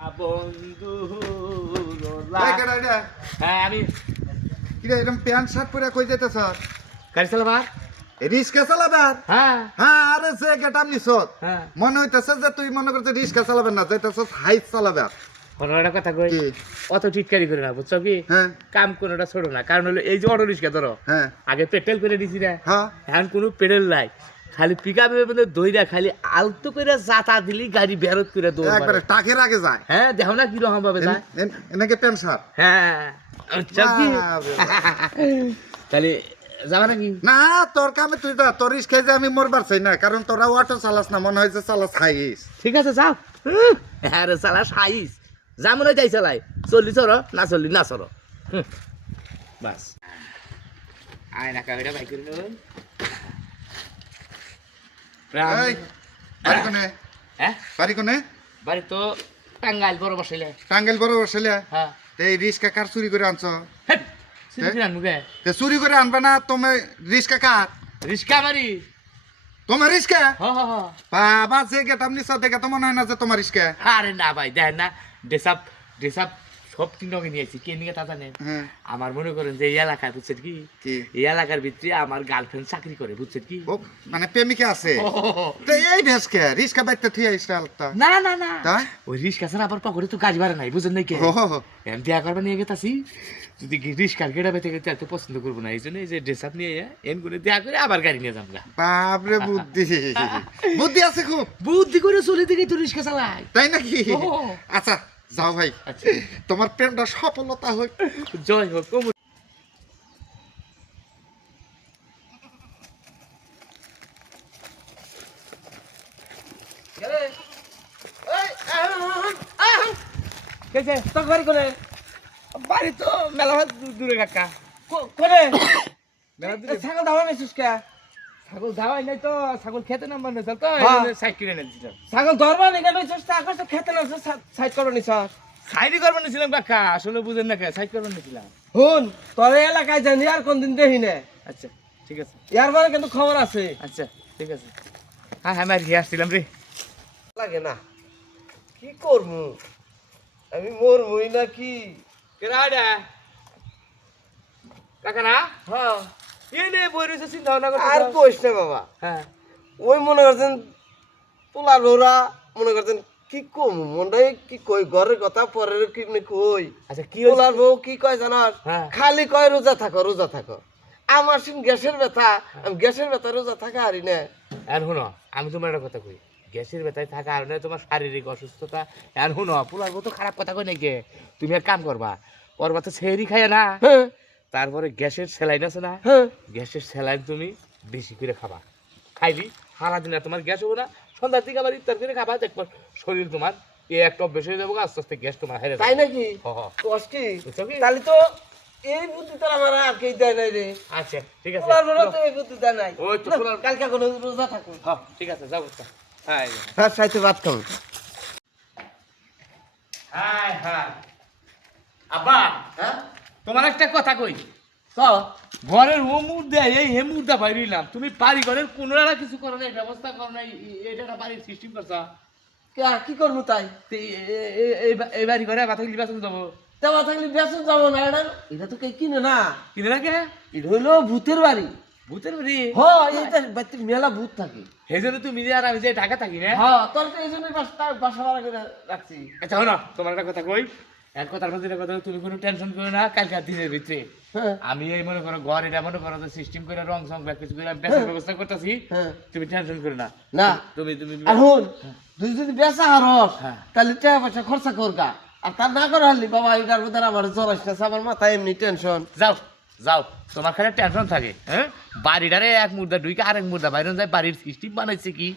বন্ধু হ্যাঁ আমি কিরে এরকম প্যান্ট শার্ট পরে কই যেতেছ? গাড়ি চালাবার। রিস্কা চালাবার? হ্যাঁ হ্যাঁ, আরে যে গেটাম নিছ হ্যাঁ মনে হইতেছে যে তুই মনে করছিস রিস্কা চালাবেন না, যেতেছ হাইট চালাবার। একটা কথা কই, কি? অত টিটকারি করে না বুঝছো কি? হ্যাঁ কাম কোনোটা ছোট না, কারণ হলো এই যে অটো রিক্সা ধরো, হ্যাঁ আগে পেট্রোল করে দিছি না, হ্যাঁ এখন কোনো পেট্রোল নাই, খালি পিক আপের মধ্যে দইরা খালি আলতো করে যাতা দিলি গাড়ি বেরত করে দৌড় একবারে মারে। টাকের আগে যায়। হ্যাঁ দেখো না কিরকম ভাবে যায়। এনেকে প্যান্ট শার্ট? হ্যাঁ আচ্ছা কি তাহলে যাবা নাকি? না, তোর কামে তুই যা, তোর রিস্কায় যে আমি মরবার চাই না, কারণ তোরা অটো চালাস না, মনে হয় যে চালাস হাইস। ঠিক আছে যাও। হ্যাঁ রে চালা সাইজ যা মনে হয় তাই চালাই, চললি চলো না চললি না চলো বাস। আয় না কাবিটা বাইক করে নেবেন। এই, বাড়ি কোনে? হ্যাঁ বাড়ি কোনে? বাড়ি তো টাঙ্গাইল বড় বসাইলে। টাঙ্গেল বড় বসেলে? হ্যাঁ এই রিস্কা কার চুরি করে আনছ? মুখে তে চুরি করে আনবা না, তুমি রিস্কা কার? রিস্কা মারি। তোমার রিস্কা? হ হ হ। বাবা, যে গেটাম নিছ দেখে তো মনে হয় না যে তোমার রিস্কা। আরে না ভাই দেখেন না, ড্রেসআপ ড্রেসআপ সব কিনে নিয়েছি, কে নিয়ে তা জানেন? হ্যাঁ আমার মনে করেন যে এই এলাকায় বুঝছেন কি, কি? এই এলাকার ভিতরে আমার গার্লফ্রেন্ড চাকরি করে বুঝছেন কি। ও মানে প্রেমিকা আছে? ও, তো এই ভেসকে রিস্কা বাইতে থুই আইছটা আলতা। না না না তাই? ওই রিস্কা ছাড়া আবার পকেটে তো কাজ বাড়ে নাই বুঝেন নাই কে। ও এম বিয়া করবা নিয়ে গেতাছি, যদি রিস্কার গেড়া বেতে গেতে এত পছন্দ করবো না, এই জন্য এই যে ড্রেস আপ নিয়ে এন করে দেয়া করে আবার গাড়ি নিয়ে যাবো। বাপরে বুদ্ধি, বুদ্ধি আছে খুব। বুদ্ধি করে চলে দিকে তো রিস্কা চালাই। তাই নাকি? ও। আচ্ছা যাও ভাই, আচ্ছা তোমার প্রেমটা সফলতা হোক। জয় হোক। বাড়ি তো মেলা দূরে কাকা। করে মেলা দূরে। ছাগল দাওয়া মেসিস কে? ছাগল ধাওয়াই নাই তো, ছাগল খেতে নাম্বার নেই তো হ্যাঁ। সাইড কিনে এনেছিলাম। ছাগল ধরবা নিকে মেসিস তা কষ্ট খেতে না সাইড করবা নিছ। সাইডই করবার নিয়েছিলাম কাকা, আসলে বুঝেন না কে, সাইড করবার নিয়েছিলাম। হুন তোর এই এলাকায় জানি আর কোনদিন দেখি না, আচ্ছা ঠিক আছে, ইয়ার মানে কিন্তু খবর আছে। আচ্ছা ঠিক আছে। হ্যাঁ হ্যাঁ মারি আসছিলাম রে। লাগে না, কি করমু আমি, মরমুই নাকি? কেডা কাকা না? হ্যাঁ এই নে বই রয়েছে, চিন্তা ভাবনা করতে। আর কইস না বাবা, হ্যাঁ ওই মনে করছেন পোলা লোরা, মনে করছেন কি কম মনটাই কি কই, ঘরের কথা পরের কি কই। আচ্ছা কি পোলার বউ কি কয় জানাস? হ্যাঁ। খালি কয় রোজা থাকো রোজা থাকো। আমার সিন গ্যাসের ব্যথা, আমি গ্যাসের ব্যথা রোজা থাকা হারি না। এখন শুনো, আমি তোমার একটা কথা কই, গ্যাসের ব্যথায় থাকা আর নয় তোমার শারীরিক অসুস্থতা। এখন শুনো, পোলার বউ তো খারাপ কথা কই নাকি, তুমি এক কাম করবা, করবা তো সেহরি খাইয়া না, হ্যাঁ তারপরে গ্যাসের স্যালাইন আছে না, হ্যাঁ গ্যাসের স্যালাইন তুমি বেশি করে খাবা, খাইলি সারাদিন আর তোমার গ্যাস হবে না, সন্ধ্যার দিকে আবার ইফতার করে খাবা, দেখবো শরীর তোমার এই একটা অভ্যেস হয়ে যাবো, আস্তে আস্তে গ্যাস তোমার হেরে তাই নাকি? হ কষ্ট কি? বুঝছো কি? তাহলে তো এই বুদ্ধি তো আমার আর কেই দেয় নাই রে। আচ্ছা ঠিক আছে, পোলার বউ তো এই বুদ্ধি দেয় নাই। ওই তো না, পোলার- কালকে কোনো রোজা থাকো। হ্যাঁ ঠিক আছে যাবো। হ্যাঁ হ্যাঁ সাইতে ভাত খাবো। হ্যাঁ হ্যাঁ আব্বা, হ্যাঁ তোমার একটা কথা কই, তো ঘরের ও মুদ্দা এই হে মুদ্দা বাইরিলাম, তুমি বাড়ি ঘরের কোনো কিছু করো নাই, ব্যবস্থা করো নাই, এটা একটা বাড়ির সিস্টেম করছো, কি করবো তাই? তো এই বাড়ি ঘরে কথা নির্বাচন দেবো দেওয়া থাকলে বেসন যাবো না, এটা তো কে কিনে না, কিনে রাখে এটা হইলো ভূতের বাড়ি। ভূতের বাড়ি। হ্যাঁ এইটা বাড়িতে মেলা ভূত থাকে। সেই জন্য তুমি যে আর আমি যে ঢাকা থাকি না। হ্যাঁ তোর তো এই জন্যই বাসা ভাড়া করে রাখছি। আচ্ছা শোনো, তোমার একটা কথা কই, এক কথার মধ্যে একটা কথা, তুমি কোনো টেনশন করো না, কালকে দিনের ভিতরে হ্যাঁ আমি এই মনে করো ঘর এটা মনে করো সিস্টেম করে রং সং ব্যাক কিছু করে বেসার ব্যবস্থা করতেছি, হ্যাঁ তুমি টেনশন করো না। না তুমি তুমি আর হন তুই যদি বেচা হারস হ্যাঁ। তাহলে টাকা পয়সা খরচা করগা, আর তার না করে হারলি বাবা এটার মধ্যে আমার জ্বর আসতেছে, আমার মাথায় এমনি টেনশন। যাও যাও, তোমার খালি টেনশন থাকে, হ্যাঁ বাড়িটারে এক মুদ্রা দুইকে আরেক মুদ্রা বাইরে যায়, বাড়ির সিস্টেম বানাইছে কি